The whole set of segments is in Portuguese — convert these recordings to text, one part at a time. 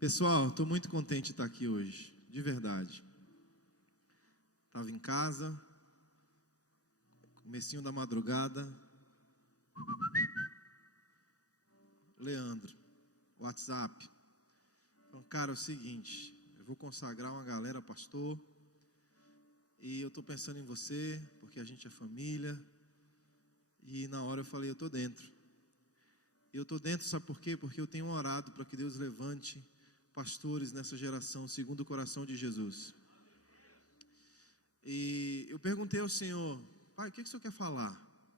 Pessoal, estou muito contente de estar aqui hoje, de verdade. Estava em casa, comecinho da madrugada. Leandro, WhatsApp. Então, cara, é o seguinte, eu vou consagrar uma galera, pastor, e eu estou pensando em você, porque a gente é família. E na hora eu falei, eu estou dentro. Eu estou dentro, sabe por quê? Porque eu tenho orado para que Deus levante pastores nessa geração, segundo o coração de Jesus. E eu perguntei ao Senhor, Pai, o que o Senhor quer falar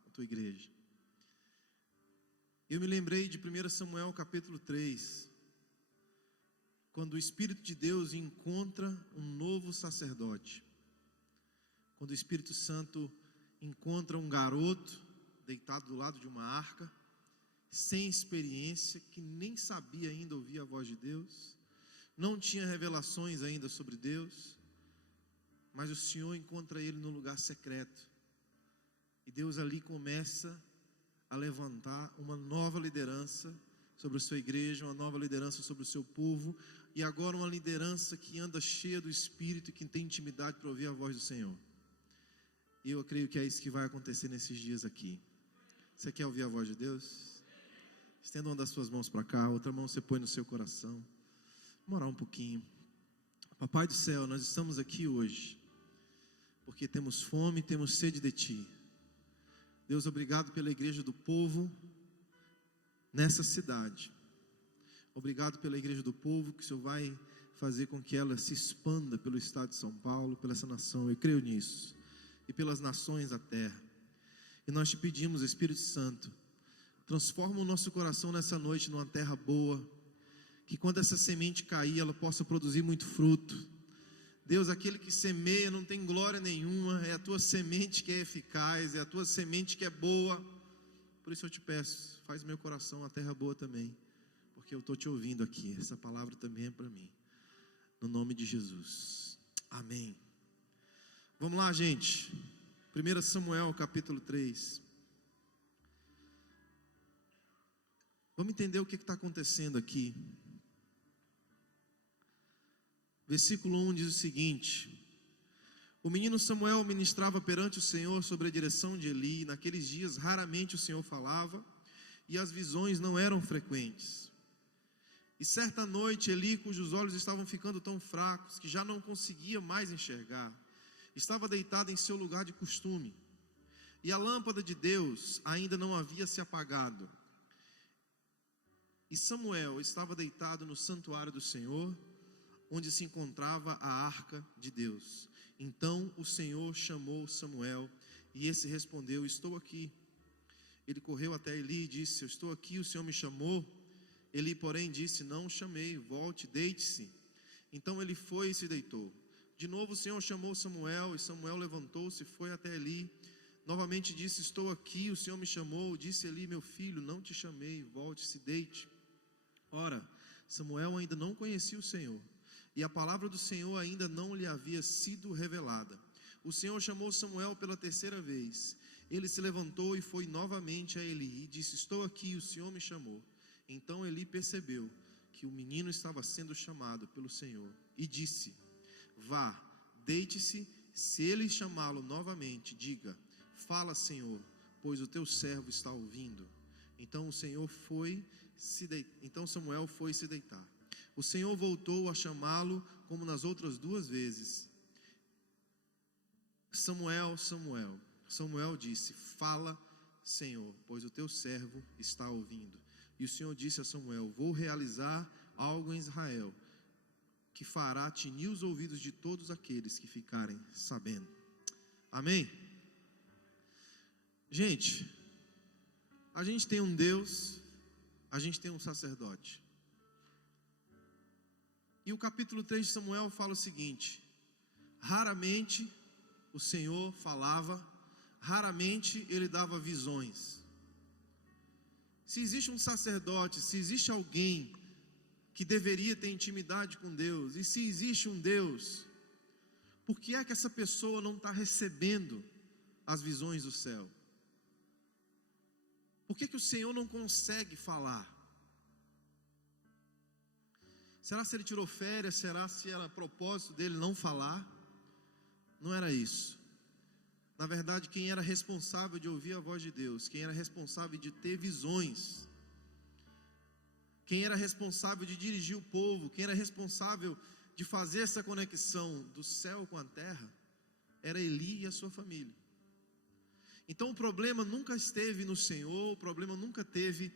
à tua igreja? Eu me lembrei de 1 Samuel capítulo 3, quando o Espírito de Deus encontra um novo sacerdote. Quando o Espírito Santo encontra um garoto deitado do lado de uma arca, sem experiência, que nem sabia ainda ouvir a voz de Deus, não tinha revelações ainda sobre Deus, mas o Senhor encontra ele no lugar secreto, e Deus ali começa a levantar uma nova liderança sobre a sua igreja, uma nova liderança sobre o seu povo, e agora uma liderança que anda cheia do Espírito e que tem intimidade para ouvir a voz do Senhor. E eu creio que é isso que vai acontecer nesses dias aqui. Você quer ouvir a voz de Deus? Estenda uma das suas mãos para cá, outra mão você põe no seu coração. Vamos orar um pouquinho. Papai do céu, nós estamos aqui hoje porque temos fome e temos sede de Ti. Deus, obrigado pela igreja do povo nessa cidade. Obrigado pela igreja do povo, que o Senhor vai fazer com que ela se expanda pelo estado de São Paulo, pela essa nação. Eu creio nisso. E pelas nações da terra. E nós te pedimos, Espírito Santo, transforma o nosso coração nessa noite numa terra boa, que quando essa semente cair, ela possa produzir muito fruto. Deus, aquele que semeia não tem glória nenhuma, é a tua semente que é eficaz, é a tua semente que é boa. Por isso eu te peço, faz meu coração uma terra boa também, porque eu estou te ouvindo aqui, essa palavra também é para mim, no nome de Jesus, amém. Vamos lá, gente, 1 Samuel capítulo 3. Vamos entender o que está acontecendo aqui. Versículo 1 diz o seguinte: o menino Samuel ministrava perante o Senhor sobre a direção de Eli. Naqueles dias raramente o Senhor falava, e as visões não eram frequentes. E certa noite Eli, cujos olhos estavam ficando tão fracos que já não conseguia mais enxergar, estava deitado em seu lugar de costume, e a lâmpada de Deus ainda não havia se apagado. E Samuel estava deitado no santuário do Senhor, onde se encontrava a arca de Deus. Então o Senhor chamou Samuel, e esse respondeu: estou aqui. Ele correu até Eli e disse: eu estou aqui, o Senhor me chamou? Eli, porém, disse: não o chamei, volte, deite-se. Então ele foi e se deitou. De novo o Senhor chamou Samuel, e Samuel levantou-se e foi até Eli. Novamente disse: estou aqui, o Senhor me chamou. Disse Eli: meu filho, não te chamei, volte, se deite. Ora, Samuel ainda não conhecia o Senhor, e a palavra do Senhor ainda não lhe havia sido revelada. O Senhor chamou Samuel pela terceira vez. Ele se levantou e foi novamente a Eli, e disse: estou aqui, o Senhor me chamou. Então Eli percebeu que o menino estava sendo chamado pelo Senhor, e disse: vá, deite-se, se ele chamá-lo novamente, diga: fala, Senhor, pois o teu servo está ouvindo. Então Samuel foi se deitar. O Senhor voltou a chamá-lo como nas outras duas vezes. Samuel, Samuel. Samuel disse: fala, Senhor, pois o teu servo está ouvindo. E o Senhor disse a Samuel: vou realizar algo em Israel, que fará tinir os ouvidos de todos aqueles que ficarem sabendo. Amém? Gente, a gente tem um Deus, a gente tem um sacerdote. E o capítulo 3 de Samuel fala o seguinte: raramente o Senhor falava, raramente Ele dava visões. Se existe um sacerdote, se existe alguém que deveria ter intimidade com Deus, e se existe um Deus, por que é que essa pessoa não está recebendo as visões do céu? Por que o Senhor não consegue falar? Será se ele tirou férias? Será se era propósito dele não falar? Não era isso. Na verdade, quem era responsável de ouvir a voz de Deus, quem era responsável de ter visões, quem era responsável de dirigir o povo, quem era responsável de fazer essa conexão do céu com a terra, era Eli e a sua família. Então o problema nunca esteve no Senhor, o problema nunca teve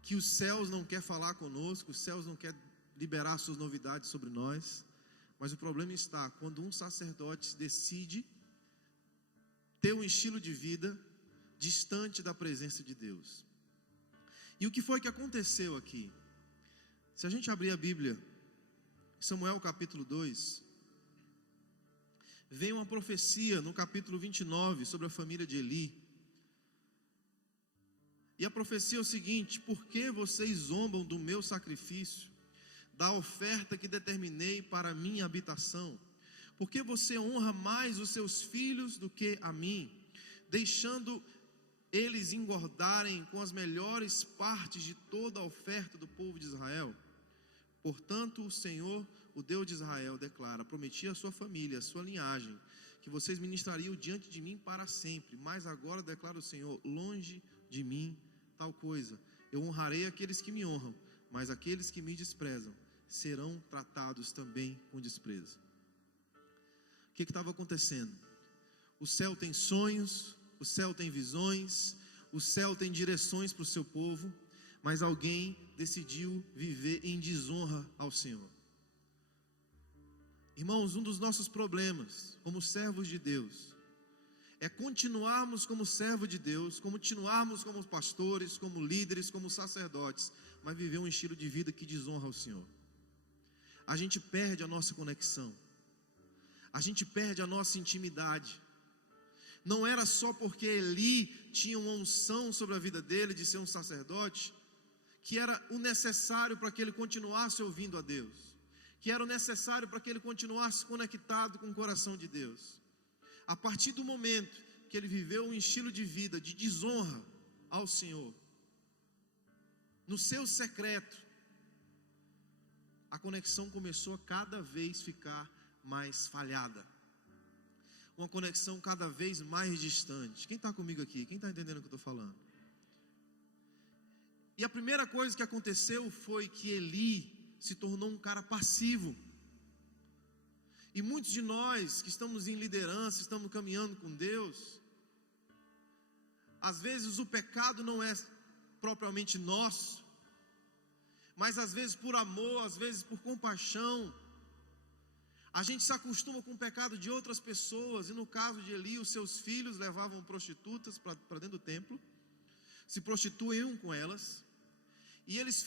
que os céus não quer falar conosco, os céus não quer liberar suas novidades sobre nós, mas o problema está quando um sacerdote decide ter um estilo de vida distante da presença de Deus. E o que foi que aconteceu aqui? Se a gente abrir a Bíblia, Samuel capítulo 2, vem uma profecia no capítulo 29 sobre a família de Eli. E a profecia é o seguinte: por que vocês zombam do meu sacrifício, da oferta que determinei para a minha habitação? Por que você honra mais os seus filhos do que a mim, deixando eles engordarem com as melhores partes de toda a oferta do povo de Israel? Portanto, o Senhor, o Deus de Israel, declara: prometi à sua família, à sua linhagem, que vocês ministrariam diante de mim para sempre. Mas agora declara o Senhor: longe de mim tal coisa. Eu honrarei aqueles que me honram, mas aqueles que me desprezam serão tratados também com desprezo. O que estava acontecendo? O céu tem sonhos, o céu tem visões, o céu tem direções para o seu povo, mas alguém decidiu viver em desonra ao Senhor. Irmãos, um dos nossos problemas como servos de Deus é continuarmos como servo de Deus, continuarmos como pastores, como líderes, como sacerdotes, mas viver um estilo de vida que desonra ao Senhor. A gente perde a nossa conexão, a gente perde a nossa intimidade. Não era só porque Eli tinha uma unção sobre a vida dele de ser um sacerdote, que era o necessário para que ele continuasse ouvindo a Deus, que era o necessário para que ele continuasse conectado com o coração de Deus. A partir do momento que ele viveu um estilo de vida de desonra ao Senhor, no seu secreto, a conexão começou a cada vez ficar mais falhada, uma conexão cada vez mais distante. Quem está comigo aqui? Quem está entendendo o que eu estou falando? E a primeira coisa que aconteceu foi que Eli se tornou um cara passivo. E muitos de nós que estamos em liderança, estamos caminhando com Deus, às vezes o pecado não é propriamente nosso, mas às vezes por amor, às vezes por compaixão, a gente se acostuma com o pecado de outras pessoas. E no caso de Eli, os seus filhos levavam prostitutas para dentro do templo, se prostituíam com elas, e eles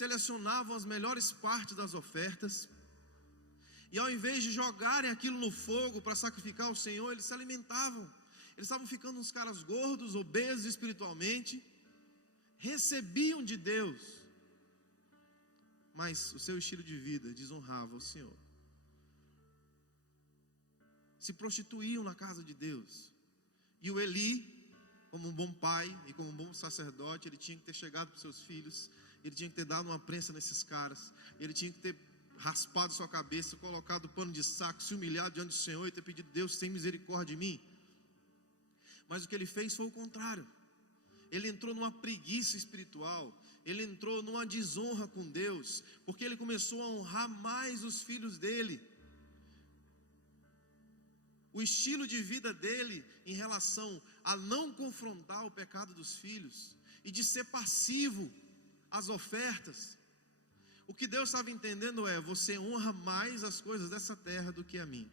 selecionavam as melhores partes das ofertas, e ao invés de jogarem aquilo no fogo para sacrificar ao Senhor, eles se alimentavam. Eles estavam ficando uns caras gordos, obesos espiritualmente, recebiam de Deus, mas o seu estilo de vida desonrava o Senhor. Se prostituíam na casa de Deus. E o Eli, como um bom pai e como um bom sacerdote, ele tinha que ter chegado para os seus filhos, ele tinha que ter dado uma prensa nesses caras, ele tinha que ter raspado sua cabeça, colocado o pano de saco, se humilhado diante do Senhor e ter pedido: Deus, tem misericórdia de mim. Mas o que ele fez foi o contrário. Ele entrou numa preguiça espiritual, ele entrou numa desonra com Deus, porque ele começou a honrar mais os filhos dele. O estilo de vida dele em relação a não confrontar o pecado dos filhos e de ser passivo às ofertas. O que Deus estava entendendo é: você honra mais as coisas dessa terra do que a mim.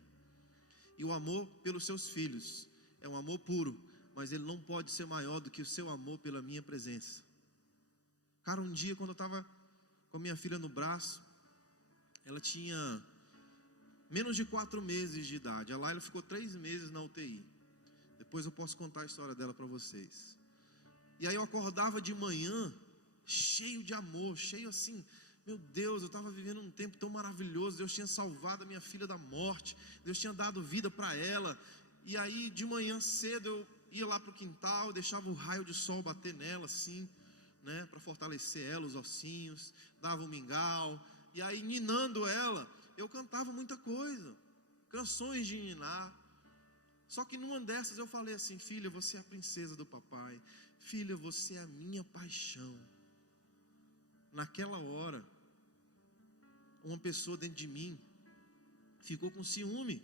E o amor pelos seus filhos é um amor puro, mas ele não pode ser maior do que o seu amor pela minha presença. Cara, um dia quando eu estava com a minha filha no braço, ela tinha menos de 4 meses de idade. A Laila ficou 3 meses na UTI. Depois eu posso contar a história dela para vocês. E aí eu acordava de manhã cheio de amor, cheio assim: meu Deus, eu estava vivendo um tempo tão maravilhoso. Deus tinha salvado a minha filha da morte, Deus tinha dado vida para ela. E aí de manhã cedo eu ia lá para o quintal, deixava o raio de sol bater nela assim, né, para fortalecer ela, os ossinhos, dava um mingau, e aí ninando ela, eu cantava muita coisa, canções de ninar. Só que numa dessas eu falei assim: filha, você é a princesa do papai, filha, você é a minha paixão. Naquela hora, uma pessoa dentro de mim ficou com ciúme,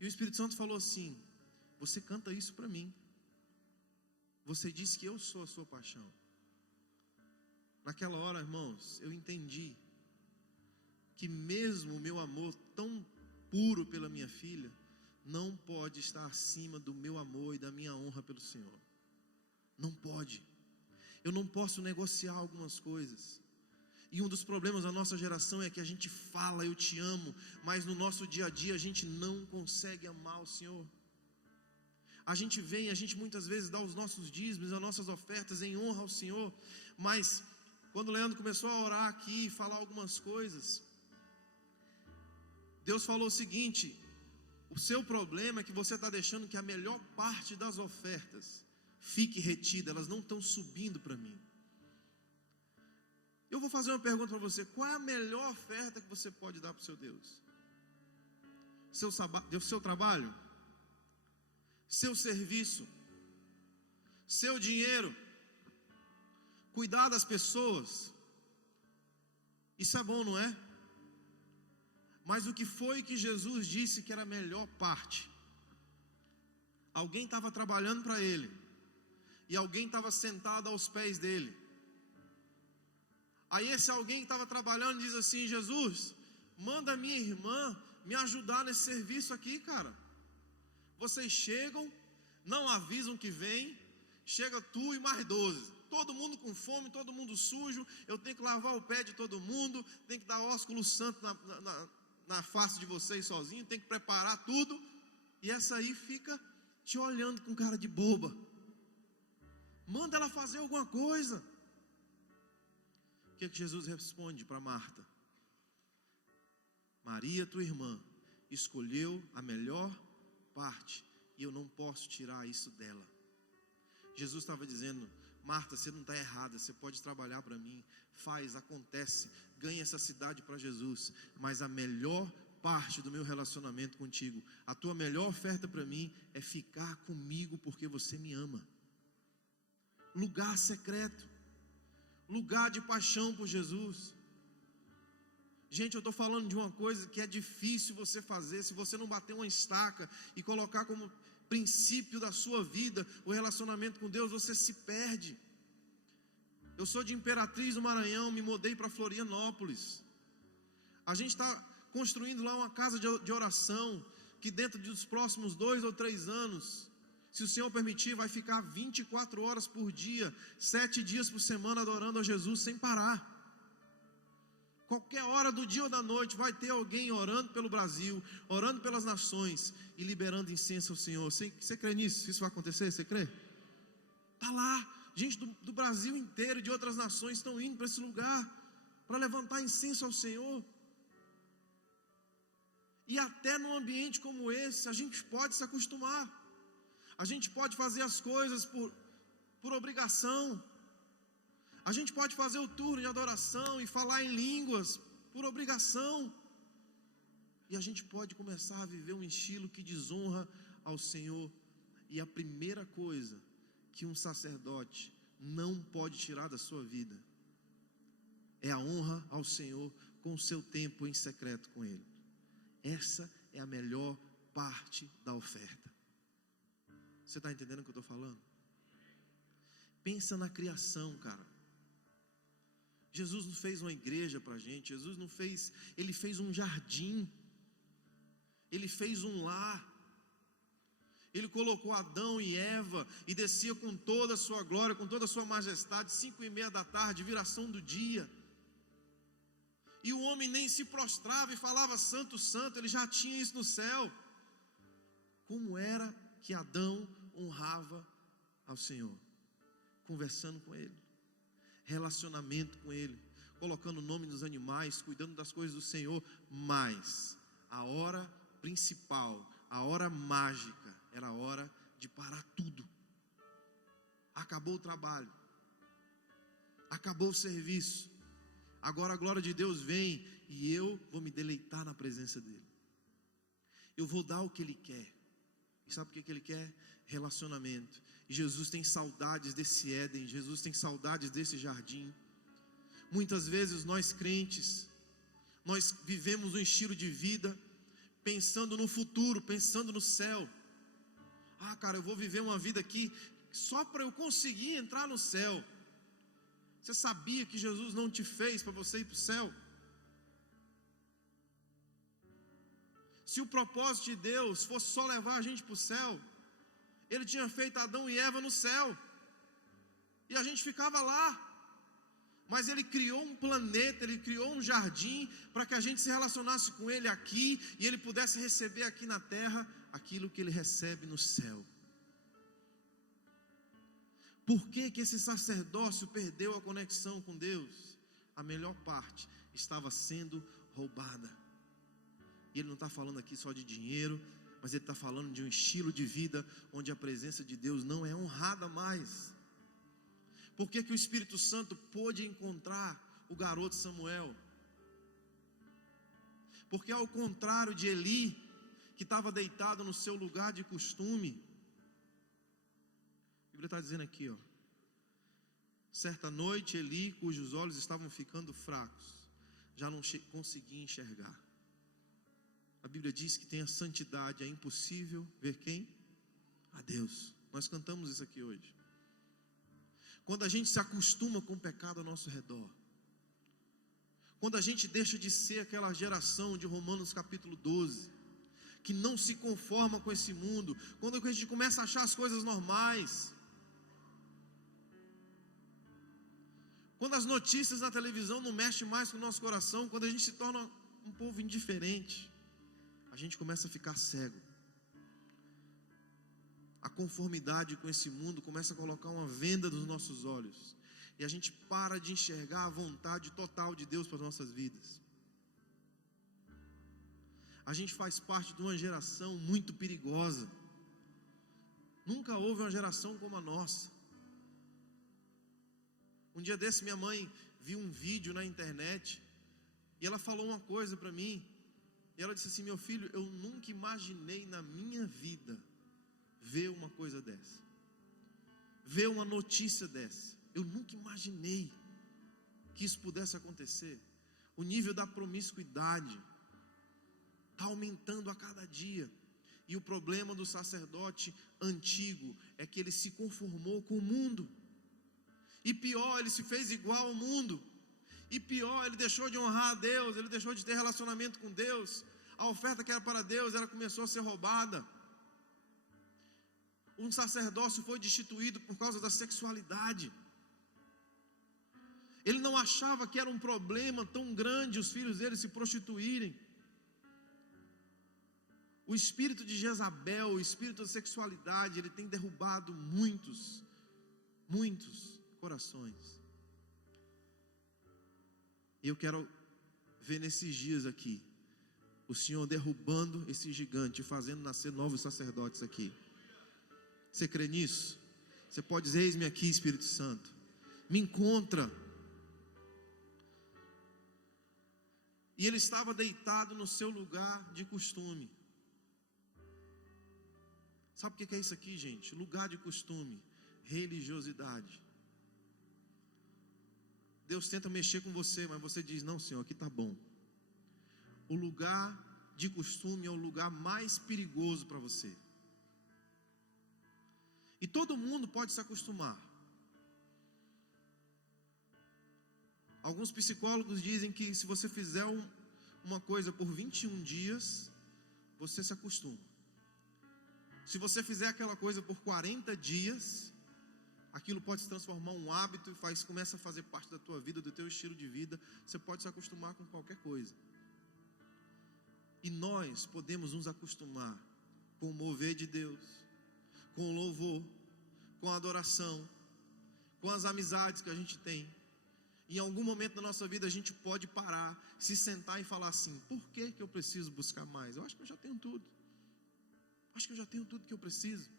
e o Espírito Santo falou assim: você canta isso para mim, você disse que eu sou a sua paixão. Naquela hora, irmãos, eu entendi que mesmo o meu amor tão puro pela minha filha não pode estar acima do meu amor e da minha honra pelo Senhor. Não pode. Eu não posso negociar algumas coisas. E um dos problemas da nossa geração é que a gente fala eu te amo, mas no nosso dia a dia a gente não consegue amar o Senhor. A gente vem, a gente muitas vezes dá os nossos dízimos, as nossas ofertas em honra ao Senhor, mas quando o Leandro começou a orar aqui e falar algumas coisas, Deus falou o seguinte: o seu problema é que você está deixando que a melhor parte das ofertas fique retida, elas não estão subindo para mim. Eu vou fazer uma pergunta para você: qual é a melhor oferta que você pode dar para o seu Deus? Seu trabalho? Seu serviço? Seu dinheiro? Cuidar das pessoas? Isso é bom, não é? Mas o que foi que Jesus disse que era a melhor parte? Alguém estava trabalhando para Ele, e alguém estava sentado aos pés dEle. Aí esse alguém que estava trabalhando diz assim: Jesus, manda a minha irmã me ajudar nesse serviço aqui, cara. Vocês chegam, não avisam que vem, chega tu e mais 12, todo mundo com fome, todo mundo sujo, eu tenho que lavar o pé de todo mundo, tenho que dar ósculo santo na face de vocês sozinho, tenho que preparar tudo, e essa aí fica te olhando com cara de boba. Manda ela fazer alguma coisa. O que é que Jesus responde para Marta? Maria, tua irmã, escolheu a melhor parte, e eu não posso tirar isso dela. Jesus estava dizendo: Marta, você não está errada, você pode trabalhar para mim, faz, acontece, ganha essa cidade para Jesus, mas a melhor parte do meu relacionamento contigo, a tua melhor oferta para mim é ficar comigo porque você me ama. Lugar secreto, lugar de paixão por Jesus. Gente, eu estou falando de uma coisa que é difícil você fazer, se você não bater uma estaca e colocar como princípio da sua vida o relacionamento com Deus, você se perde. Eu sou de Imperatriz do Maranhão, me mudei para Florianópolis. A gente está construindo lá uma casa de oração, que dentro dos próximos 2 ou 3 anos, se o Senhor permitir, vai ficar 24 horas por dia, 7 dias por semana adorando a Jesus sem parar. Qualquer hora do dia ou da noite vai ter alguém orando pelo Brasil, orando pelas nações e liberando incenso ao Senhor. Você crê nisso? Isso vai acontecer? Você crê? Está lá, gente do Brasil inteiro, de outras nações estão indo para esse lugar para levantar incenso ao Senhor. E até num ambiente como esse, a gente pode se acostumar. A gente pode fazer as coisas por obrigação. A gente pode fazer o turno de adoração e falar em línguas por obrigação. E a gente pode começar a viver um estilo que desonra ao Senhor. E a primeira coisa que um sacerdote não pode tirar da sua vida é a honra ao Senhor com o seu tempo em secreto com Ele. Essa é a melhor parte da oferta. Você está entendendo o que eu estou falando? Pensa na criação, cara. Jesus não fez uma igreja para a gente, Jesus não fez, Ele fez um jardim, Ele fez um lar, Ele colocou Adão e Eva, e descia com toda a sua glória, com toda a sua majestade, 5:30 da tarde, viração do dia, e o homem nem se prostrava e falava santo, santo, ele já tinha isso no céu. Como era que Adão honrava ao Senhor? Conversando com Ele, relacionamento com Ele, colocando o nome dos animais, cuidando das coisas do Senhor. Mas a hora principal, a hora mágica, era a hora de parar tudo. acabou o trabalho, acabou o serviço, agora a glória de Deus vem e eu vou me deleitar na presença dEle. Eu vou dar o que Ele quer. E sabe o que Ele quer? Relacionamento. E Jesus tem saudades desse Éden, Jesus tem saudades desse jardim. Muitas vezes nós crentes, nós vivemos um estilo de vida pensando no futuro, pensando no céu. Cara, eu vou viver uma vida aqui só para eu conseguir entrar no céu. Você sabia que Jesus não te fez para você ir para o céu? Se o propósito de Deus fosse só levar a gente para o céu, Ele tinha feito Adão e Eva no céu, e a gente ficava lá. Mas Ele criou um planeta, Ele criou um jardim, para que a gente se relacionasse com Ele aqui, e Ele pudesse receber aqui na terra aquilo que Ele recebe no céu. Por que que esse sacerdócio perdeu a conexão com Deus? A melhor parte estava sendo roubada. E Ele não está falando aqui só de dinheiro, mas Ele está falando de um estilo de vida onde a presença de Deus não é honrada mais. Por que que o Espírito Santo pôde encontrar o garoto Samuel? Porque ao contrário de Eli, que estava deitado no seu lugar de costume, a Bíblia está dizendo aqui, certa noite Eli, cujos olhos estavam ficando fracos, já não conseguia enxergar. A Bíblia diz que tem a santidade, é impossível ver quem? A Deus. Nós cantamos isso aqui hoje. Quando a gente se acostuma com o pecado ao nosso redor, quando a gente deixa de ser aquela geração de Romanos capítulo 12, que não se conforma com esse mundo, quando a gente começa a achar as coisas normais, quando as notícias na televisão não mexem mais com o nosso coração, quando a gente se torna um povo indiferente, a gente começa a ficar cego. A conformidade com esse mundo começa a colocar uma venda nos nossos olhos, e a gente para de enxergar a vontade total de Deus para as nossas vidas. A gente faz parte de uma geração muito perigosa. Nunca houve uma geração como a nossa. Um dia desse minha mãe viu um vídeo na internet, e ela falou uma coisa para mim, e ela disse assim: meu filho, eu nunca imaginei na minha vida ver uma coisa dessa, ver uma notícia dessa. Eu nunca imaginei que isso pudesse acontecer. O nível da promiscuidade está aumentando a cada dia. E o problema do sacerdote antigo é que ele se conformou com o mundo. E pior, ele se fez igual ao mundo. E pior, ele deixou de honrar a Deus, ele deixou de ter relacionamento com Deus. A oferta que era para Deus, ela começou a ser roubada. Um sacerdócio foi destituído por causa da sexualidade. Ele não achava que era um problema tão grande os filhos dele se prostituírem. O espírito de Jezabel, o espírito da sexualidade, ele tem derrubado muitos corações. E eu quero ver nesses dias aqui o Senhor derrubando esse gigante, fazendo nascer novos sacerdotes aqui. Você crê nisso? Você pode dizer: eis-me aqui, Espírito Santo, me encontra. E ele estava deitado no seu lugar de costume. Sabe o que é isso aqui, gente? Lugar de costume, religiosidade. Deus tenta mexer com você, mas você diz: não, Senhor, aqui está bom. O lugar de costume é o lugar mais perigoso para você. E todo mundo pode se acostumar. Alguns psicólogos dizem que se você fizer uma coisa por 21 dias, você se acostuma. Se você fizer aquela coisa por 40 dias, aquilo pode se transformar em um hábito e começa a fazer parte da tua vida, do teu estilo de vida. Você pode se acostumar com qualquer coisa. E nós podemos nos acostumar com o mover de Deus, com o louvor, com a adoração, com as amizades que a gente tem. Em algum momento da nossa vida a gente pode parar, se sentar e falar assim: por que eu preciso buscar mais? Eu acho que eu já tenho tudo. Acho que eu já tenho tudo que eu preciso.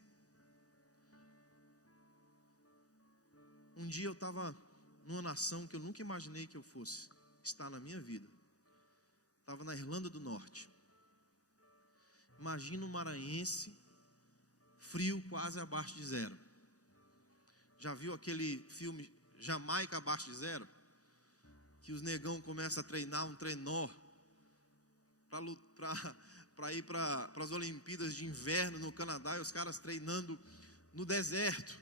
Um dia eu estava numa nação que eu nunca imaginei que eu fosse estar na minha vida. Estava na Irlanda do Norte. Imagina um maranhense, frio quase abaixo de zero. Já viu aquele filme Jamaica abaixo de zero? Que os negão começam a treinar um trenó para ir para as Olimpíadas de Inverno no Canadá, e os caras treinando no deserto,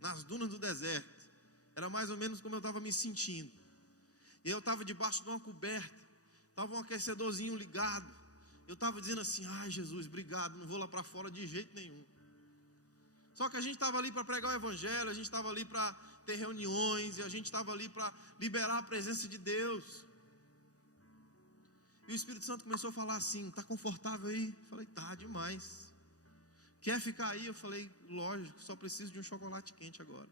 nas dunas do deserto. Era mais ou menos como eu estava me sentindo. E eu estava debaixo de uma coberta, estava um aquecedorzinho ligado. Eu estava dizendo assim: ai Jesus, obrigado, não vou lá para fora de jeito nenhum. Só que a gente estava ali para pregar o Evangelho, a gente estava ali para ter reuniões, e a gente estava ali para liberar a presença de Deus. E o Espírito Santo começou a falar assim: está confortável aí? Eu falei: tá demais. Quer ficar aí? Eu falei: lógico, só preciso de um chocolate quente agora.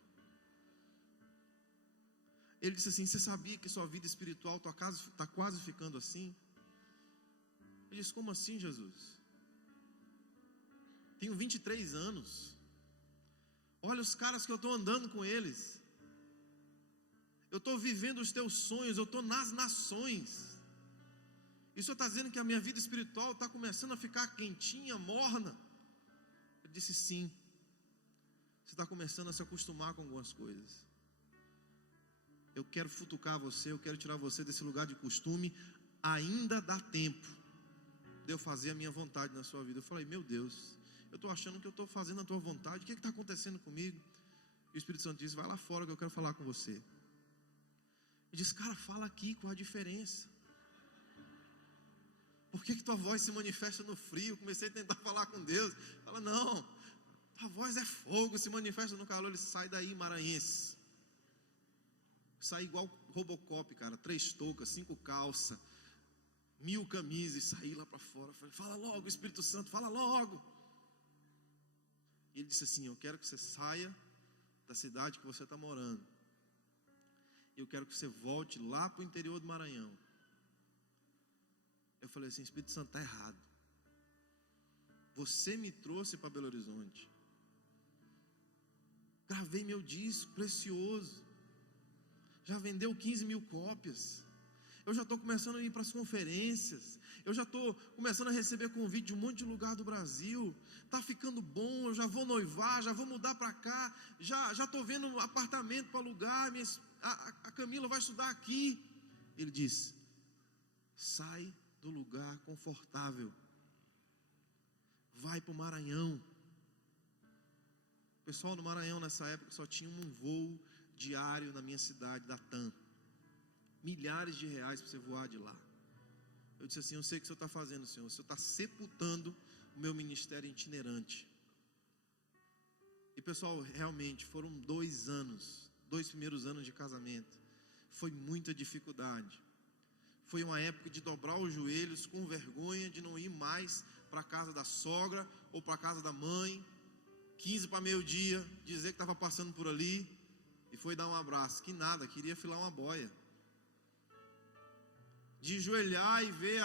Ele disse assim: você sabia que sua vida espiritual está quase ficando assim? Eu disse: como assim, Jesus? Tenho 23 anos. Olha os caras que eu estou andando com eles. Eu estou vivendo os teus sonhos, eu estou nas nações. E o Senhor está dizendo que a minha vida espiritual está começando a ficar quentinha, morna. Eu disse: sim. Você está começando a se acostumar com algumas coisas. Eu quero futucar você, eu quero tirar você desse lugar de costume. Ainda dá tempo de eu fazer a minha vontade na sua vida. Eu falei: meu Deus, eu estou achando que eu estou fazendo a tua vontade. O que está acontecendo comigo? E o Espírito Santo disse: vai lá fora que eu quero falar com você. Eu disse: cara, fala aqui, qual a diferença? Por que tua voz se manifesta no frio? Eu comecei a tentar falar com Deus. Fala: não, tua voz é fogo, se manifesta no calor. Ele: sai daí, maranhense. Sai igual Robocop, cara, 3 toucas, 5 calças, 1000 camisas, e saí lá para fora. Falei: fala logo, Espírito Santo, fala logo. E ele disse assim: eu quero que você saia da cidade que você está morando. Eu quero que você volte lá para o interior do Maranhão. Eu falei assim: Espírito Santo, está errado. Você me trouxe para Belo Horizonte. Gravei meu disco precioso. Já vendeu 15.000 cópias. Eu já estou começando a ir para as conferências. Eu já estou começando a receber convite de um monte de lugar do Brasil. Está ficando bom, eu já vou noivar, já vou mudar para cá. Já estou vendo um apartamento para alugar. A Camila vai estudar aqui. Ele disse: sai do lugar confortável. Vai para o Maranhão. O pessoal do Maranhão nessa época só tinha um voo diário na minha cidade, da TAM. Milhares de reais para você voar de lá. Eu disse assim: eu sei o que o Senhor está fazendo, Senhor. O Senhor está sepultando o meu ministério itinerante. E pessoal, realmente foram 2 anos, 2 primeiros anos de casamento. Foi muita dificuldade. Foi uma época de dobrar os joelhos com vergonha de não ir mais para a casa da sogra ou para a casa da mãe. 15 para meio-dia, dizer que estava passando por ali. E foi dar um abraço, que nada, queria filar uma boia. De joelhar e ver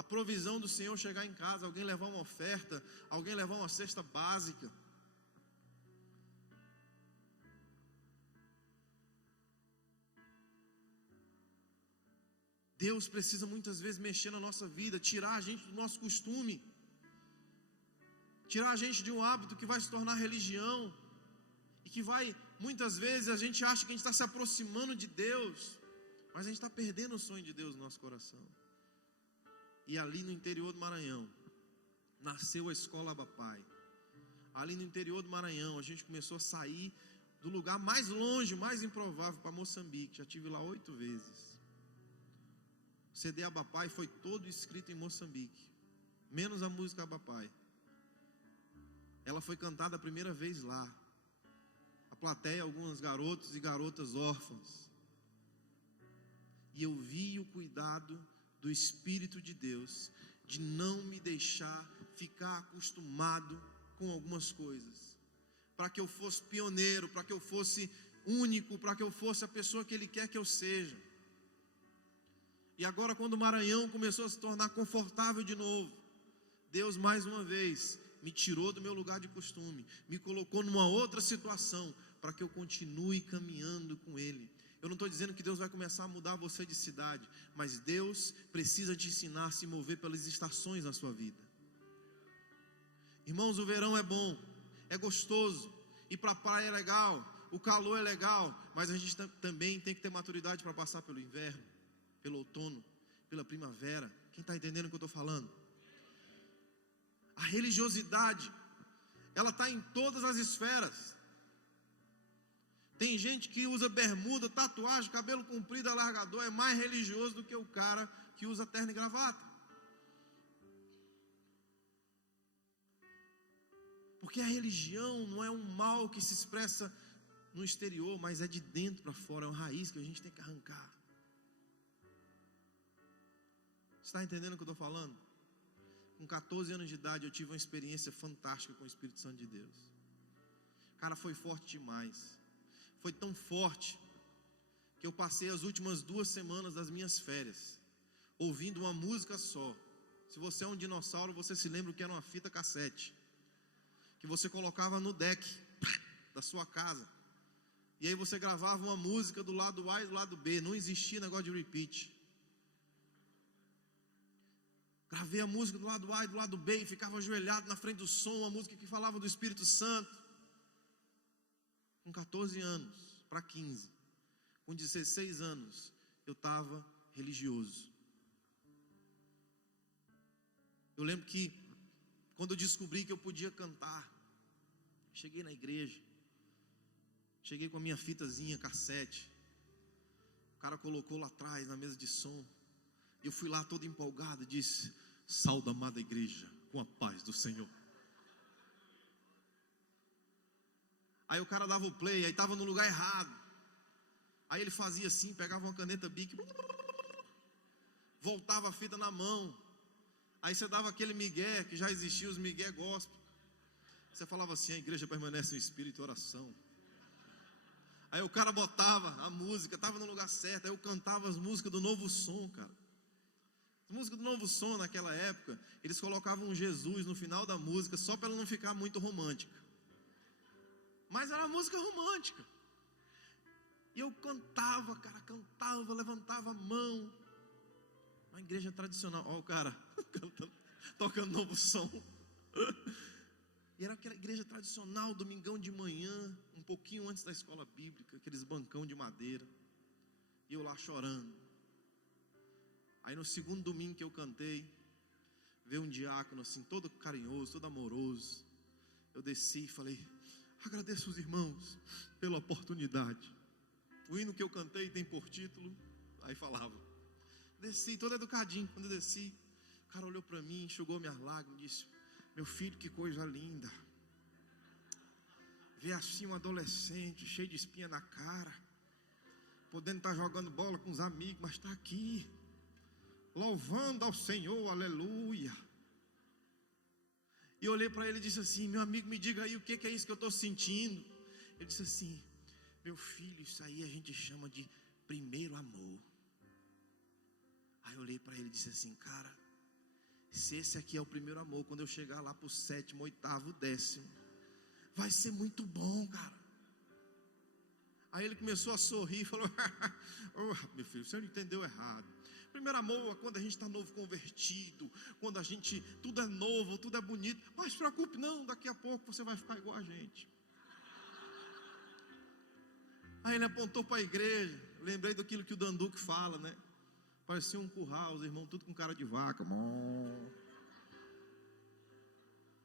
a provisão do Senhor chegar em casa, alguém levar uma oferta, alguém levar uma cesta básica. Deus precisa muitas vezes mexer na nossa vida, tirar a gente do nosso costume, tirar a gente de um hábito que vai se tornar religião. E que vai, muitas vezes a gente acha que a gente está se aproximando de Deus, mas a gente está perdendo o sonho de Deus no nosso coração. E ali no interior do Maranhão, nasceu a Escola Abapai. Ali no interior do Maranhão, a gente começou a sair do lugar mais longe, mais improvável, para Moçambique. Já estive lá 8 vezes. O CD Abapai foi todo escrito em Moçambique, menos a música Abapai. Ela foi cantada a primeira vez lá. A plateia, alguns garotos e garotas órfãos. E eu vi o cuidado do Espírito de Deus de não me deixar ficar acostumado com algumas coisas, para que eu fosse pioneiro, para que eu fosse único, para que eu fosse a pessoa que Ele quer que eu seja. E agora, quando o Maranhão começou a se tornar confortável de novo, Deus mais uma vez me tirou do meu lugar de costume, me colocou numa outra situação, para que eu continue caminhando com Ele. Eu não estou dizendo que Deus vai começar a mudar você de cidade, mas Deus precisa te ensinar a se mover pelas estações na sua vida. Irmãos, o verão é bom, é gostoso, ir para a praia é legal, o calor é legal, mas a gente também tem que ter maturidade para passar pelo inverno, pelo outono, pela primavera. Quem está entendendo o que eu estou falando? A religiosidade, ela está em todas as esferas. Tem gente que usa bermuda, tatuagem, cabelo comprido, alargador, é mais religioso do que o cara que usa terno e gravata. Porque a religião não é um mal que se expressa no exterior, mas é de dentro para fora, é uma raiz que a gente tem que arrancar. Você está entendendo o que eu estou falando? Com 14 anos de idade eu tive uma experiência fantástica com o Espírito Santo de Deus. Cara, foi forte demais. Foi tão forte que eu passei as últimas 2 semanas das minhas férias ouvindo uma música só. Se você é um dinossauro, você se lembra que era uma fita cassete que você colocava no deck da sua casa, e aí você gravava uma música do lado A e do lado B. Não existia negócio de repeat. Gravei a música do lado A e do lado B e ficava ajoelhado na frente do som, uma música que falava do Espírito Santo. Com 14 anos para 15, com 16 anos, eu estava religioso. Eu lembro que quando eu descobri que eu podia cantar, cheguei na igreja, cheguei com a minha fitazinha cassete, o cara colocou lá atrás na mesa de som, e eu fui lá todo empolgado e disse: "Salve, amada igreja, com a paz do Senhor." Aí o cara dava o play, aí estava no lugar errado. Aí ele fazia assim, pegava uma caneta Bic, voltava a fita na mão. Aí você dava aquele migué, que já existia os migué gospel. Você falava assim: "A igreja permanece em espírito e oração." Aí o cara botava a música, estava no lugar certo. Aí eu cantava as músicas do Novo Som, cara. As músicas do Novo Som naquela época, eles colocavam um Jesus no final da música, só para ela não ficar muito romântica. Mas era uma música romântica. E eu cantava, cara, cantava, levantava a mão. Uma igreja tradicional. Ó, o cara tocando Novo Som. E era aquela igreja tradicional, domingão de manhã, um pouquinho antes da escola bíblica, aqueles bancão de madeira. E eu lá chorando. Aí no segundo domingo que eu cantei, veio um diácono assim, todo carinhoso, todo amoroso. Eu desci e falei: "Agradeço os irmãos pela oportunidade." O hino que eu cantei tem por título, aí falava. Desci todo educadinho. Quando eu desci, o cara olhou para mim, enxugou minhas lágrimas e disse: "Meu filho, que coisa linda. Ver assim um adolescente cheio de espinha na cara, podendo estar jogando bola com os amigos, mas está aqui, louvando ao Senhor, aleluia." E eu olhei para ele e disse assim: "Meu amigo, me diga aí o que é isso que eu estou sentindo." Ele disse assim: "Meu filho, isso aí a gente chama de primeiro amor." Aí eu olhei para ele e disse assim: "Cara, se esse aqui é o primeiro amor, quando eu chegar lá para o 7º, 8º, 10º, vai ser muito bom, cara." Aí ele começou a sorrir e falou: "Oh, meu filho, o senhor entendeu errado. Primeiro amor é quando a gente está novo convertido, quando a gente, tudo é novo, tudo é bonito. Mas se preocupe não, daqui a pouco você vai ficar igual a gente." Aí ele apontou para a igreja. Lembrei daquilo que o Danduque fala, né? Parecia um curral, os irmãos tudo com cara de vaca.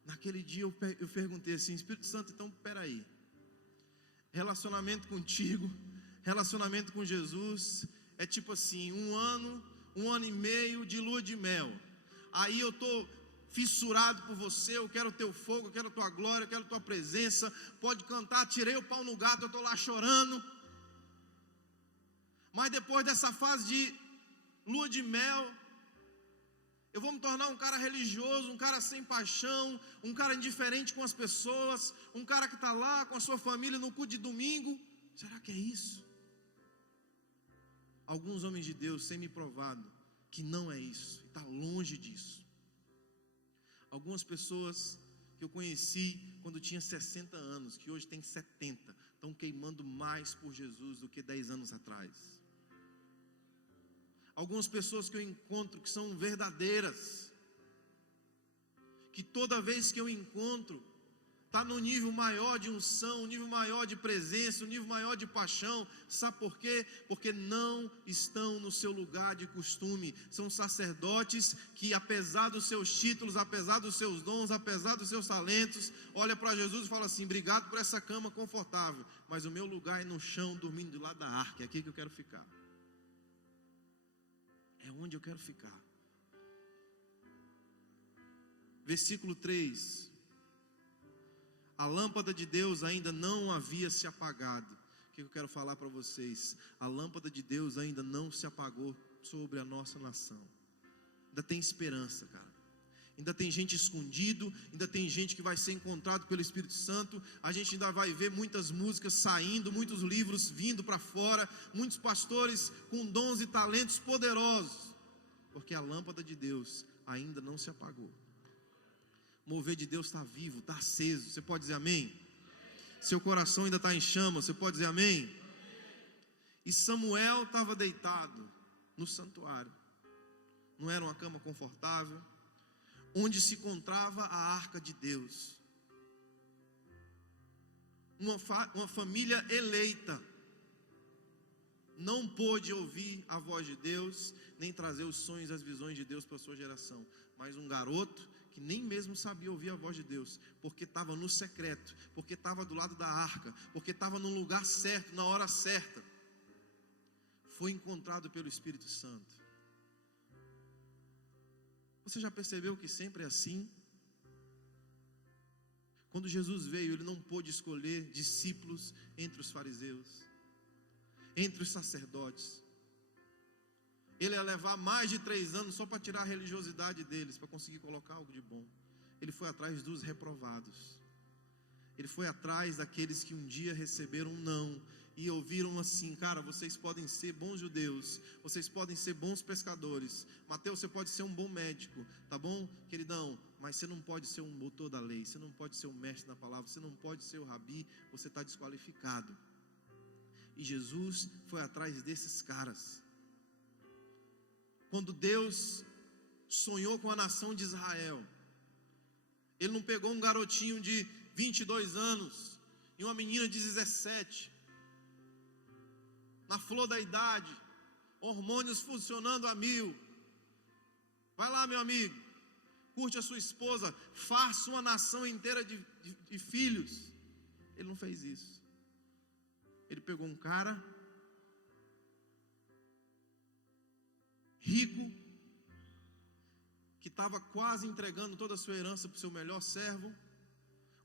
Naquele dia eu perguntei assim: "Espírito Santo, então peraí, relacionamento contigo, relacionamento com Jesus é tipo assim, um ano e meio de lua de mel. Aí eu estou fissurado por você, eu quero teu fogo, eu quero tua glória, eu quero tua presença. Pode cantar, tirei o pau no gato, eu estou lá chorando. Mas depois dessa fase de lua de mel, eu vou me tornar um cara religioso, um cara sem paixão, um cara indiferente com as pessoas, um cara que está lá com a sua família no culto de domingo. Será que é isso?" Alguns homens de Deus têm me provado que não é isso, está longe disso. Algumas pessoas que eu conheci quando tinha 60 anos, que hoje tem 70, estão queimando mais por Jesus do que 10 anos atrás. Algumas pessoas que eu encontro que são verdadeiras, que toda vez que eu encontro, está no nível maior de unção, um nível maior de presença, um nível maior de paixão. Sabe por quê? Porque não estão no seu lugar de costume. São sacerdotes que, apesar dos seus títulos, apesar dos seus dons, apesar dos seus talentos, olha para Jesus e fala assim: obrigado por essa cama confortável, mas o meu lugar é no chão, dormindo do lado da arca. É aqui que eu quero ficar. É onde eu quero ficar. Versículo 3. A lâmpada de Deus ainda não havia se apagado. O que eu quero falar para vocês? A lâmpada de Deus ainda não se apagou sobre a nossa nação. Ainda tem esperança, cara. Ainda tem gente escondido, ainda tem gente que vai ser encontrado pelo Espírito Santo. A gente ainda vai ver muitas músicas saindo, muitos livros vindo para fora, muitos pastores com dons e talentos poderosos, porque a lâmpada de Deus ainda não se apagou. O mover de Deus está vivo, está aceso. Você pode dizer amém? Seu coração ainda está em chamas. Você pode dizer amém? E Samuel estava deitado no santuário. Não era uma cama confortável, onde se encontrava a arca de Deus. Uma família eleita não pôde ouvir a voz de Deus, nem trazer os sonhos e as visões de Deus para a sua geração. Mas um garoto que nem mesmo sabia ouvir a voz de Deus, porque estava no secreto, porque estava do lado da arca, porque estava no lugar certo, na hora certa, foi encontrado pelo Espírito Santo. Você já percebeu que sempre é assim? Quando Jesus veio, Ele não pôde escolher discípulos entre os fariseus, entre os sacerdotes. Ele ia levar mais de 3 anos só para tirar a religiosidade deles, para conseguir colocar algo de bom. Ele foi atrás dos reprovados. Ele foi atrás daqueles que um dia receberam um não e ouviram assim: cara, vocês podem ser bons judeus, vocês podem ser bons pescadores, Mateus, você pode ser um bom médico, tá bom, queridão? Mas você não pode ser um doutor da lei, você não pode ser um mestre da palavra, você não pode ser o rabi, você está desqualificado. E Jesus foi atrás desses caras. Quando Deus sonhou com a nação de Israel, Ele não pegou um garotinho de 22 anos e uma menina de 17, na flor da idade, hormônios funcionando a mil. Vai lá, meu amigo, curte a sua esposa, faça uma nação inteira de filhos. Ele não fez isso. Ele pegou um cara rico, que estava quase entregando toda a sua herança para o seu melhor servo,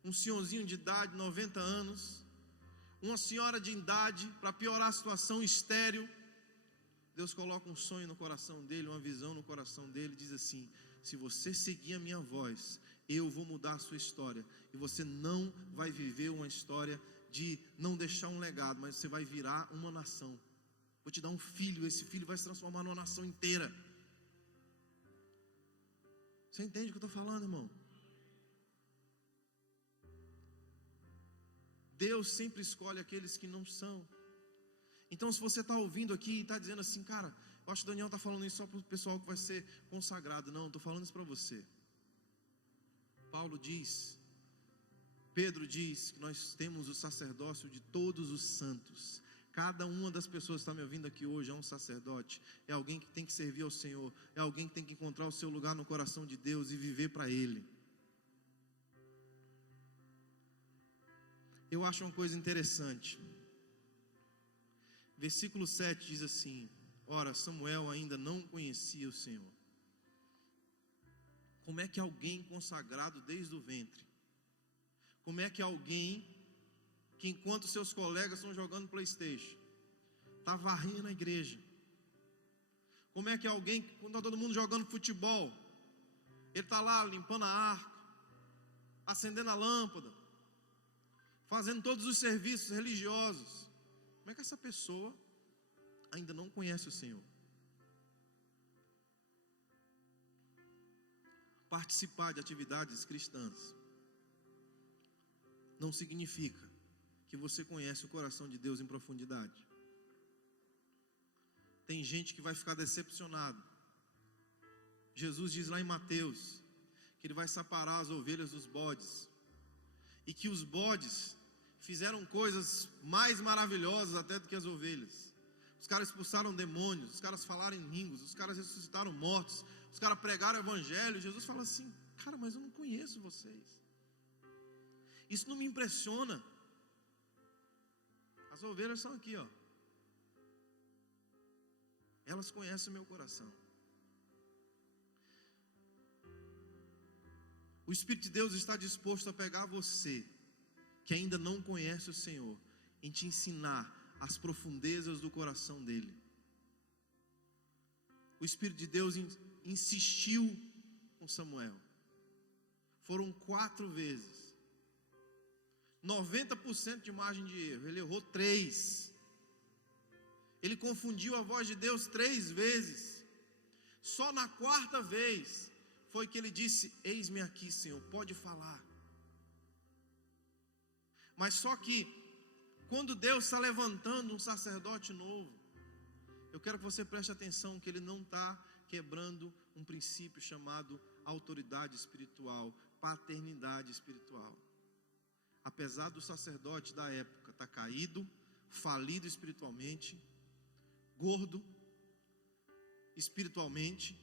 um senhorzinho de idade, 90 anos, uma senhora de idade, para piorar a situação, estéril. Deus coloca um sonho no coração dele, uma visão no coração dele, diz assim: se você seguir a minha voz, eu vou mudar a sua história, e você não vai viver uma história de não deixar um legado, mas você vai virar uma nação. Vou te dar um filho, esse filho vai se transformar numa nação inteira. Você entende o que eu estou falando, irmão? Deus sempre escolhe aqueles que não são. Então, se você está ouvindo aqui e está dizendo assim: cara, eu acho que o Daniel está falando isso só para o pessoal que vai ser consagrado. Não, estou falando isso para você. Paulo diz, Pedro diz que nós temos o sacerdócio de todos os santos. Cada uma das pessoas que está me ouvindo aqui hoje é um sacerdote, é alguém que tem que servir ao Senhor, é alguém que tem que encontrar o seu lugar no coração de Deus e viver para Ele. Eu acho uma coisa interessante. Versículo 7 diz assim: ora, Samuel ainda não conhecia o Senhor. Como é que alguém consagrado desde o ventre, como é que alguém que enquanto seus colegas estão jogando PlayStation, está varrendo a igreja, como é que alguém, quando está todo mundo jogando futebol, ele está lá limpando a arca, acendendo a lâmpada, fazendo todos os serviços religiosos, como é que essa pessoa ainda não conhece o Senhor? Participar de atividades cristãs não significa que você conhece o coração de Deus em profundidade. Tem gente que vai ficar decepcionado. Jesus diz lá em Mateus que Ele vai separar as ovelhas dos bodes, e que os bodes fizeram coisas mais maravilhosas até do que as ovelhas. Os caras expulsaram demônios, os caras falaram em línguas, os caras ressuscitaram mortos, os caras pregaram o evangelho. Jesus fala assim: cara, mas eu não conheço vocês. Isso não me impressiona. As ovelhas são aqui, ó. Elas conhecem o meu coração. O Espírito de Deus está disposto a pegar você, que ainda não conhece o Senhor, em te ensinar as profundezas do coração dele. O Espírito de Deus insistiu com Samuel. Foram 4 vezes. 90% de margem de erro. Ele errou 3. Ele confundiu a voz de Deus 3 vezes. Só na 4ª vez foi que ele disse: eis-me aqui, Senhor, pode falar. Mas só que quando Deus está levantando um sacerdote novo, eu quero que você preste atenção que Ele não está quebrando um princípio chamado autoridade espiritual, paternidade espiritual. Apesar do sacerdote da época estar caído, falido espiritualmente, gordo espiritualmente,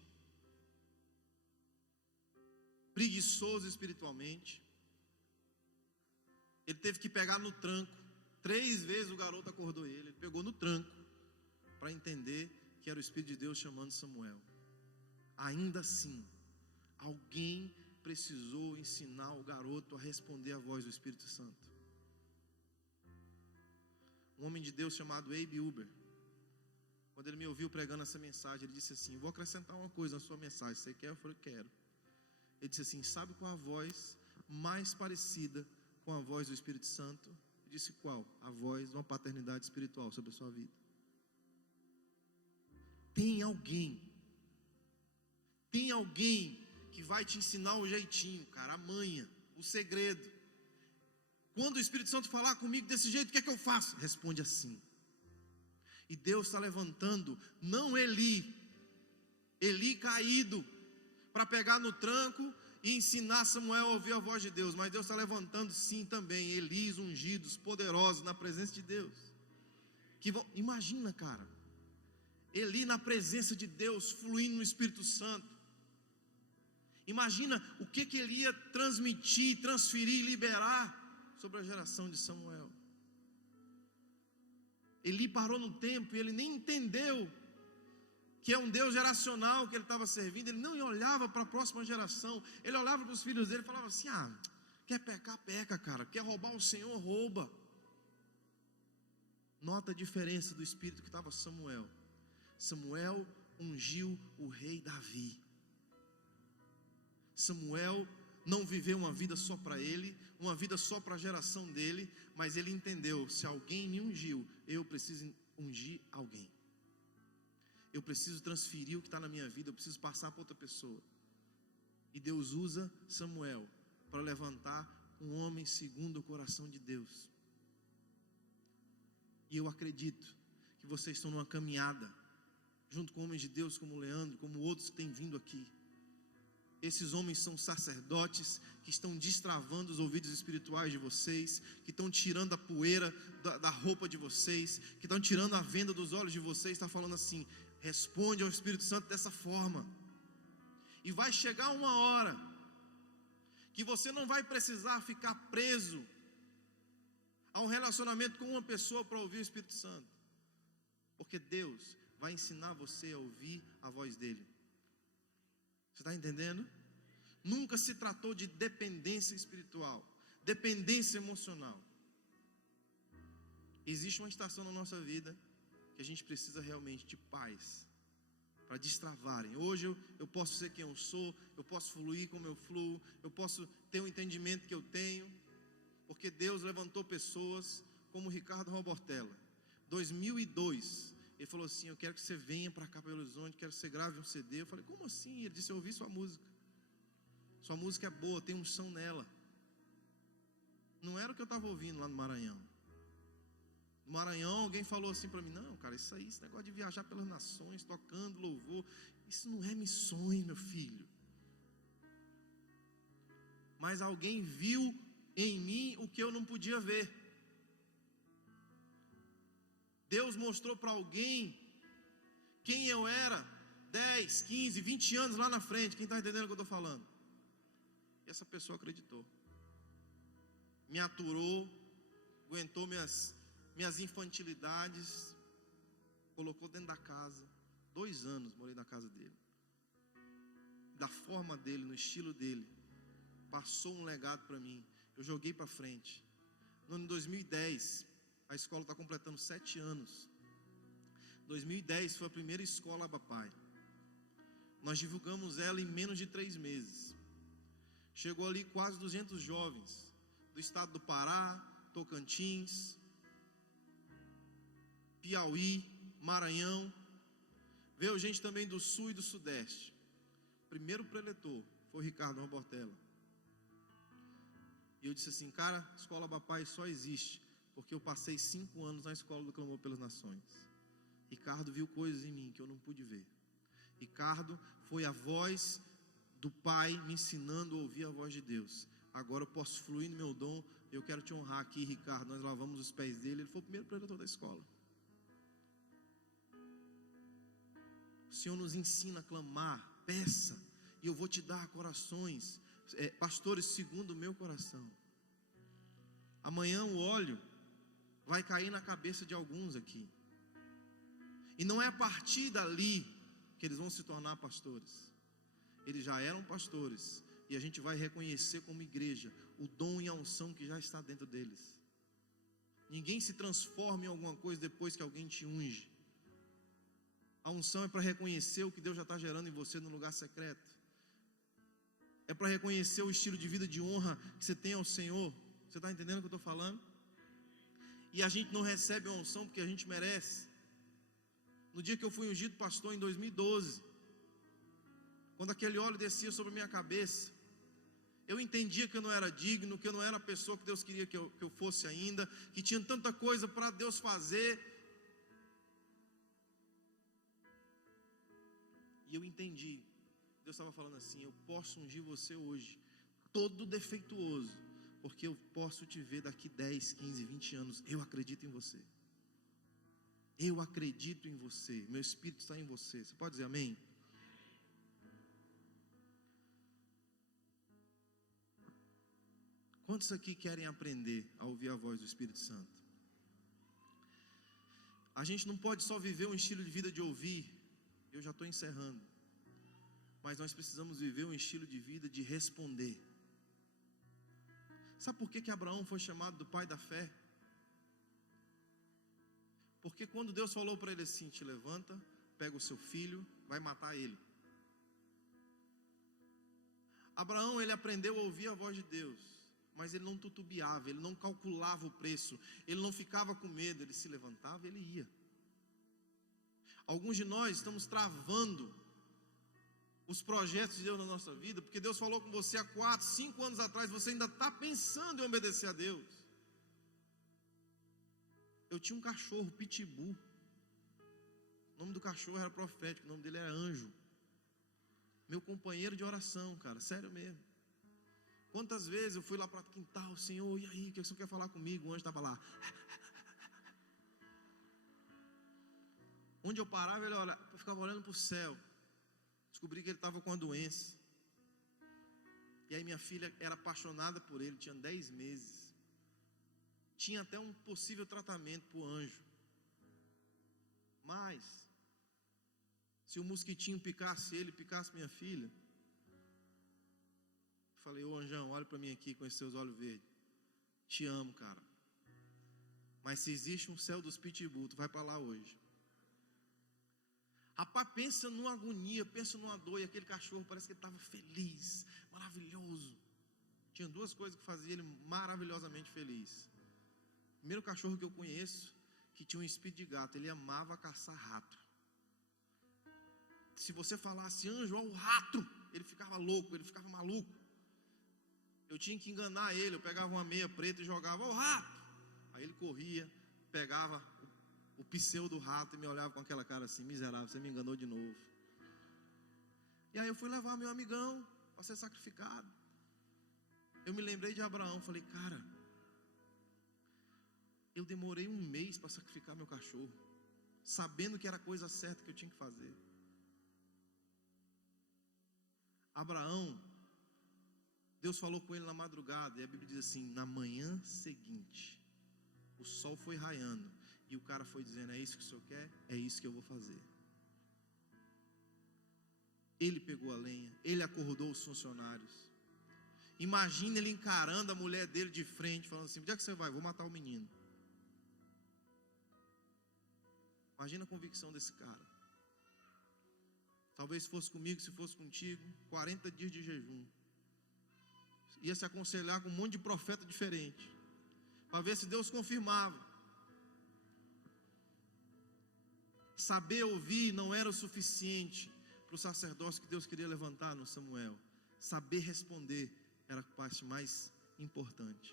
preguiçoso espiritualmente, ele teve que pegar no tranco. 3 vezes o garoto acordou ele. Ele pegou no tranco para entender que era o Espírito de Deus chamando Samuel. Ainda assim, alguém precisou ensinar o garoto a responder a voz do Espírito Santo. Um homem de Deus chamado Abe Uber, quando ele me ouviu pregando essa mensagem, ele disse assim: vou acrescentar uma coisa na sua mensagem. Você quer? Eu falei: quero. Ele disse assim: sabe qual a voz mais parecida com a voz do Espírito Santo? Eu disse: qual? A voz de uma paternidade espiritual sobre a sua vida. Tem alguém que vai te ensinar o jeitinho, cara, a manha, o segredo. Quando o Espírito Santo falar comigo desse jeito, o que é que eu faço? Responde assim. E Deus está levantando, não Eli caído, para pegar no tranco e ensinar Samuel a ouvir a voz de Deus. Mas Deus está levantando sim também Elis ungidos, poderosos, na presença de Deus. Imagina, cara, Eli na presença de Deus, fluindo no Espírito Santo. Imagina o que ele ia transmitir, transferir, liberar sobre a geração de Samuel. Eli parou no tempo e ele nem entendeu que é um Deus geracional que ele estava servindo. Ele não olhava para a próxima geração. Ele olhava para os filhos dele e falava assim: quer pecar, peca, cara. Quer roubar o Senhor, rouba. Nota a diferença do espírito que estava Samuel. Samuel ungiu o rei Davi. Samuel não viveu uma vida só para ele, uma vida só para a geração dele, mas ele entendeu: se alguém me ungiu, eu preciso ungir alguém. Eu preciso transferir o que está na minha vida, eu preciso passar para outra pessoa. E Deus usa Samuel para levantar um homem segundo o coração de Deus. E eu acredito que vocês estão numa caminhada, junto com homens de Deus como Leandro, como outros que têm vindo aqui. Esses homens são sacerdotes que estão destravando os ouvidos espirituais de vocês, que estão tirando a poeira da roupa de vocês, que estão tirando a venda dos olhos de vocês. Está falando assim: responde ao Espírito Santo dessa forma. E vai chegar uma hora que você não vai precisar ficar preso a um relacionamento com uma pessoa para ouvir o Espírito Santo, porque Deus vai ensinar você a ouvir a voz dele. Você está entendendo? Nunca se tratou de dependência espiritual, dependência emocional. Existe uma estação na nossa vida que a gente precisa realmente de paz, para destravarem. Hoje eu posso ser quem eu sou, eu posso fluir como eu fluo, eu posso ter o entendimento que eu tenho, porque Deus levantou pessoas como Ricardo Robortella. 2002, ele falou assim: eu quero que você venha para cá, para Belo Horizonte, quero que você grave um CD. Eu falei: como assim? Ele disse: eu ouvi sua música. Sua música é boa, tem unção nela. Não era o que eu estava ouvindo lá no Maranhão. No Maranhão, alguém falou assim para mim: não, cara, isso aí, esse negócio de viajar pelas nações, tocando louvor, isso não é missões, meu filho. Mas alguém viu em mim o que eu não podia ver. Deus mostrou para alguém quem eu era 10, 15, 20 anos lá na frente. Quem está entendendo o que eu estou falando? E essa pessoa acreditou, me aturou, aguentou minhas infantilidades, colocou dentro da casa. 2 anos morei na casa dele, da forma dele, no estilo dele. Passou um legado para mim, eu joguei para frente. No ano 2010, a escola está completando 7 anos. 2010 foi a primeira escola Abapai. Nós divulgamos ela em menos de 3 meses. Chegou ali quase 200 jovens do estado do Pará, Tocantins, Piauí, Maranhão. Veio gente também do Sul e do Sudeste. Primeiro preletor foi o Ricardo Robortella. E eu disse assim: cara, a escola Abapai só existe porque eu passei 5 anos na escola do Clamor pelas Nações. Ricardo viu coisas em mim que eu não pude ver. Ricardo foi a voz do Pai me ensinando a ouvir a voz de Deus. Agora eu posso fluir no meu dom. Eu quero te honrar aqui, Ricardo. Nós lavamos os pés dele. Ele foi o primeiro preletor da escola. O Senhor nos ensina a clamar. Peça, e eu vou te dar corações, pastores segundo o meu coração. Amanhã o óleo vai cair na cabeça de alguns aqui. E não é a partir dali que eles vão se tornar pastores. Eles já eram pastores. E a gente vai reconhecer como igreja o dom e a unção que já está dentro deles. Ninguém se transforma em alguma coisa depois que alguém te unge. A unção é para reconhecer o que Deus já está gerando em você no lugar secreto. É para reconhecer o estilo de vida de honra que você tem ao Senhor. Você está entendendo o que eu estou falando? E a gente não recebe a unção porque a gente merece. No dia que eu fui ungido pastor em 2012, quando aquele óleo descia sobre a minha cabeça, eu entendia que eu não era digno, que eu não era a pessoa que Deus queria que eu fosse ainda, que tinha tanta coisa para Deus fazer. E eu entendi, Deus estava falando assim: eu posso ungir você hoje, todo defeituoso, porque eu posso te ver daqui 10, 15, 20 anos. Eu acredito em você. Eu acredito em você. Meu Espírito está em você. Você pode dizer amém? Quantos aqui querem aprender a ouvir a voz do Espírito Santo? A gente não pode só viver um estilo de vida de ouvir. Eu já estou encerrando. Mas nós precisamos viver um estilo de vida de responder. Sabe por que Abraão foi chamado do pai da fé? Porque quando Deus falou para ele assim: te levanta, pega o seu filho, vai matar ele. Abraão, ele aprendeu a ouvir a voz de Deus, mas ele não tutubiava, ele não calculava o preço, ele não ficava com medo, ele se levantava e ele ia. Alguns de nós estamos travando os projetos de Deus na nossa vida, porque Deus falou com você há 4, 5 anos atrás, você ainda está pensando em obedecer a Deus. Eu tinha um cachorro, pitbull. O nome do cachorro era profético, o nome dele era Anjo. Meu companheiro de oração, cara, sério mesmo. Quantas vezes eu fui lá para o quintal: Senhor, e aí, o que o Senhor quer falar comigo? O anjo estava lá. Onde eu parava, eu ficava olhando para o céu. Descobri que ele estava com uma doença. E aí minha filha era apaixonada por ele, tinha 10 meses. Tinha até um possível tratamento para o Anjo. Mas, se o mosquitinho picasse ele, picasse minha filha, eu falei: ô Anjão, olha para mim aqui com esses seus olhos verdes. Te amo, cara. Mas se existe um céu dos pitbull, tu vai para lá hoje. Rapaz, pensa numa agonia, pensa numa dor. E aquele cachorro parece que ele estava feliz, maravilhoso. Tinha 2 coisas que faziam ele maravilhosamente feliz. Primeiro cachorro que eu conheço, que tinha um espírito de gato, ele amava caçar rato. Se você falasse: Anjo, olha o rato, ele ficava louco, ele ficava maluco. Eu tinha que enganar ele, eu pegava uma meia preta e jogava: olha o rato. Aí ele corria, pegava o pseu do rato e me olhava com aquela cara assim: miserável, você me enganou de novo. E aí eu fui levar meu amigão para ser sacrificado. Eu me lembrei de Abraão, falei: cara, eu demorei um mês para sacrificar meu cachorro, sabendo que era a coisa certa que eu tinha que fazer. Abraão, Deus falou com ele na madrugada, e a Bíblia diz assim: na manhã seguinte, o sol foi raiando, e o cara foi dizendo: é isso que o Senhor quer? É isso que eu vou fazer. Ele pegou a lenha, ele acordou os funcionários. Imagina ele encarando a mulher dele de frente, falando assim: onde é que você vai? Vou matar o menino. Imagina a convicção desse cara. Talvez se fosse comigo, se fosse contigo, 40 dias de jejum. Ia se aconselhar com um monte de profeta diferente, para ver se Deus confirmava. Saber ouvir não era o suficiente para o sacerdócio que Deus queria levantar no Samuel. Saber responder era a parte mais importante.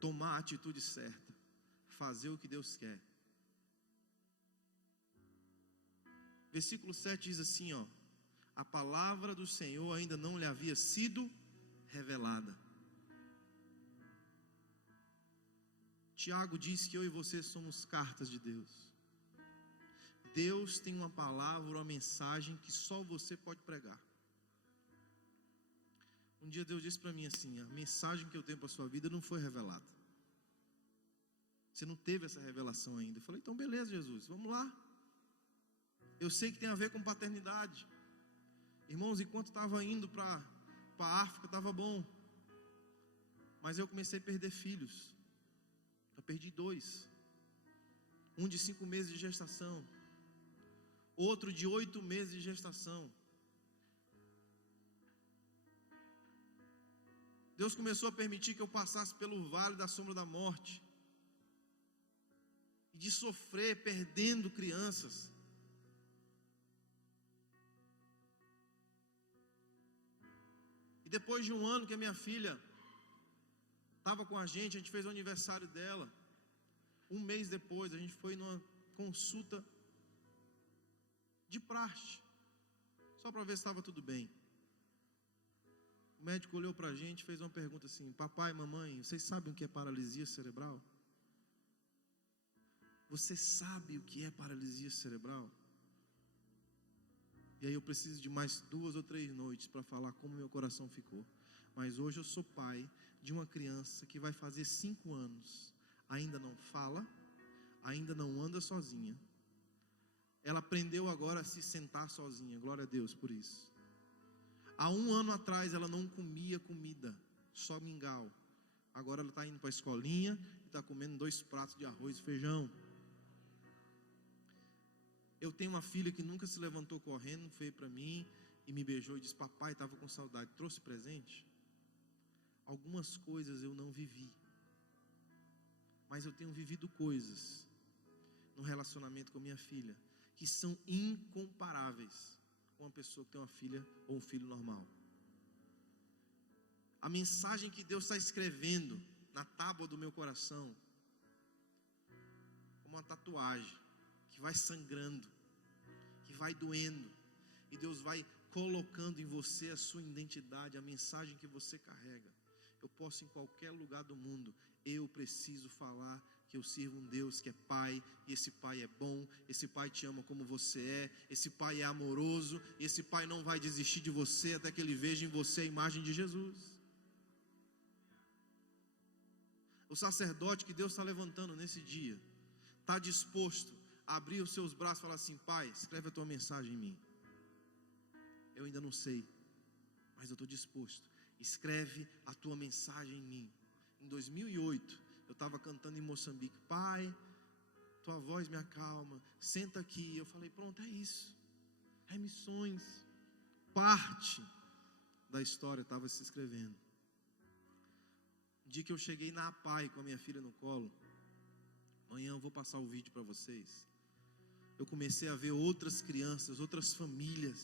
Tomar a atitude certa, fazer o que Deus quer. Versículo 7 diz assim, ó: a palavra do Senhor ainda não lhe havia sido revelada. Tiago diz que eu e você somos cartas de Deus. Deus tem uma palavra, uma mensagem que só você pode pregar. Um dia Deus disse para mim assim: a mensagem que eu tenho para a sua vida não foi revelada. Você não teve essa revelação ainda. Eu falei: então beleza, Jesus, vamos lá. Eu sei que tem a ver com paternidade. Irmãos, enquanto estava indo para a África, estava bom. Mas eu comecei a perder filhos. Eu perdi 2. Um de 5 meses de gestação, outro de 8 meses de gestação. Deus começou a permitir que eu passasse pelo vale da sombra da morte, e de sofrer perdendo crianças. E depois de um ano que a minha filha estava com a gente fez o aniversário dela. Um mês depois, a gente foi numa consulta de praxe, só para ver se estava tudo bem. O médico olhou para a gente e fez uma pergunta assim: papai, mamãe, vocês sabem o que é paralisia cerebral? Você sabe o que é paralisia cerebral? E aí eu preciso de mais 2 ou 3 noites para falar como meu coração ficou. Mas hoje eu sou pai de uma criança que vai fazer 5 anos. Ainda não fala, ainda não anda sozinha. Ela aprendeu agora a se sentar sozinha, glória a Deus por isso. Há 1 ano atrás ela não comia comida, só mingau. Agora ela está indo para a escolinha e está comendo 2 pratos de arroz e feijão. Eu tenho uma filha que nunca se levantou correndo, veio para mim e me beijou e disse: papai, estava com saudade, trouxe presente? Algumas coisas eu não vivi, mas eu tenho vivido coisas no relacionamento com minha filha que são incomparáveis com uma pessoa que tem uma filha ou um filho normal. A mensagem que Deus está escrevendo na tábua do meu coração, como uma tatuagem que vai sangrando, que vai doendo, e Deus vai colocando em você a sua identidade, a mensagem que você carrega. Eu posso em qualquer lugar do mundo, eu preciso falar que eu sirvo um Deus que é Pai, e esse Pai é bom, esse Pai te ama como você é, esse Pai é amoroso, e esse Pai não vai desistir de você até que Ele veja em você a imagem de Jesus. O sacerdote que Deus está levantando nesse dia, está disposto a abrir os seus braços e falar assim: Pai, escreve a tua mensagem em mim. Eu ainda não sei, mas eu estou disposto. Escreve a tua mensagem em mim. Em 2008, eu estava cantando em Moçambique: Pai, tua voz me acalma, senta aqui. Eu falei: pronto, é isso, é missões. Parte da história estava se escrevendo. O dia que eu cheguei na APAI com a minha filha no colo, amanhã eu vou passar o vídeo para vocês. Eu comecei a ver outras crianças, outras famílias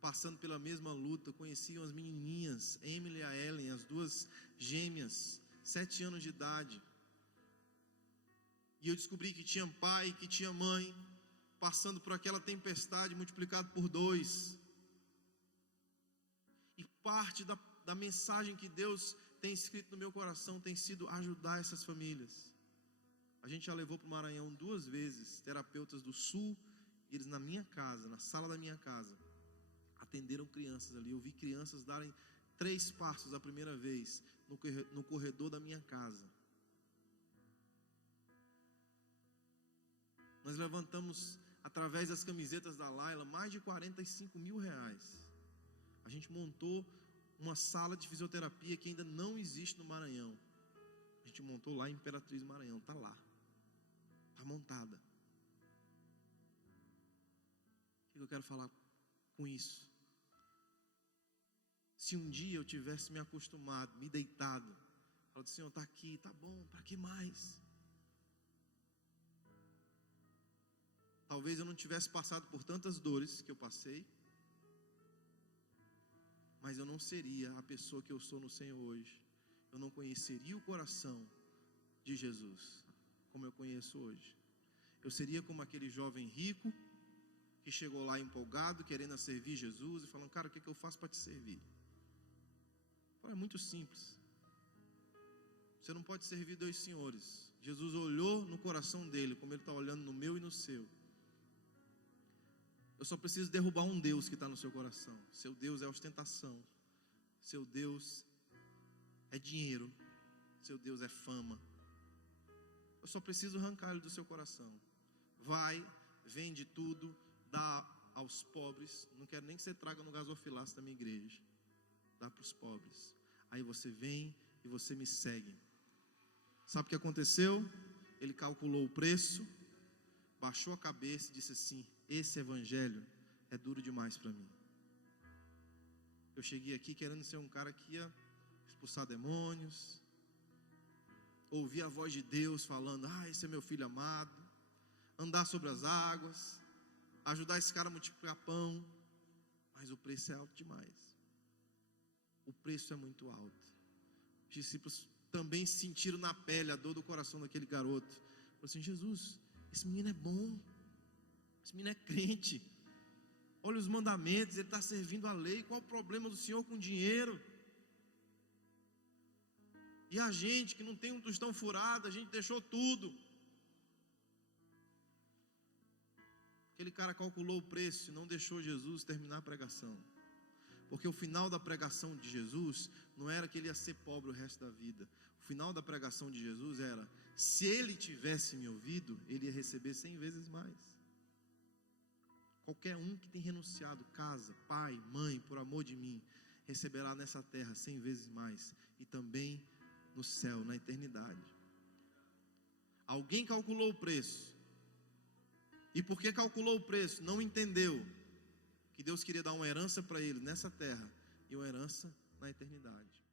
passando pela mesma luta. Conheci umas menininhas, Emily e a Ellen, as 2 gêmeas, 7 anos de idade. E eu descobri que tinha pai, que tinha mãe, passando por aquela tempestade multiplicado por 2. E parte da mensagem que Deus tem escrito no meu coração tem sido ajudar essas famílias. A gente já levou para o Maranhão 2 vezes terapeutas do Sul, e eles na minha casa, na sala da minha casa, atenderam crianças ali. Eu vi crianças darem 3 passos a primeira vez no corredor da minha casa. Nós levantamos, através das camisetas da Laila, mais de 45 mil reais. A gente montou uma sala de fisioterapia que ainda não existe no Maranhão. A gente montou lá em Imperatriz, Maranhão. Está lá, está montada. O que eu quero falar com isso? Se um dia eu tivesse me acostumado, me deitado, falado, Senhor, está aqui, está bom, para que mais? Talvez eu não tivesse passado por tantas dores que eu passei, mas eu não seria a pessoa que eu sou no Senhor hoje. Eu não conheceria o coração de Jesus como eu conheço hoje. Eu seria como aquele jovem rico que chegou lá empolgado, querendo servir Jesus e falando, cara, o que eu faço para te servir? É muito simples. Você não pode servir 2 senhores. Jesus olhou no coração dele, como ele está olhando no meu e no seu. Eu só preciso derrubar um Deus que está no seu coração. Seu Deus é ostentação. Seu Deus é dinheiro. Seu Deus é fama. Eu só preciso arrancar ele do seu coração. Vai, vende tudo, dá aos pobres. Não quero nem que você traga no gasofilaço da minha igreja. Dá para os pobres. Aí você vem e você me segue. Sabe o que aconteceu? Ele calculou o preço, baixou a cabeça e disse assim, esse evangelho é duro demais para mim. Eu cheguei aqui querendo ser um cara que ia expulsar demônios, ouvir a voz de Deus falando, esse é meu filho amado, andar sobre as águas, ajudar esse cara a multiplicar pão, mas o preço é alto demais. O preço é muito alto. Os discípulos também sentiram na pele a dor do coração daquele garoto. Falaram assim, Jesus, esse menino é bom, esse menino é crente, olha os mandamentos, ele está servindo a lei, qual o problema do Senhor com dinheiro? E a gente que não tem um tostão furado, a gente deixou tudo. Aquele cara calculou o preço e não deixou Jesus terminar a pregação. Porque o final da pregação de Jesus não era que ele ia ser pobre o resto da vida. O final da pregação de Jesus era, se ele tivesse me ouvido, ele ia receber 100 vezes mais. Qualquer um que tem renunciado casa, pai, mãe, por amor de mim, receberá nessa terra 100 vezes mais. E também no céu, na eternidade. Alguém calculou o preço. E porque calculou o preço, não entendeu que Deus queria dar uma herança para ele nessa terra e uma herança na eternidade.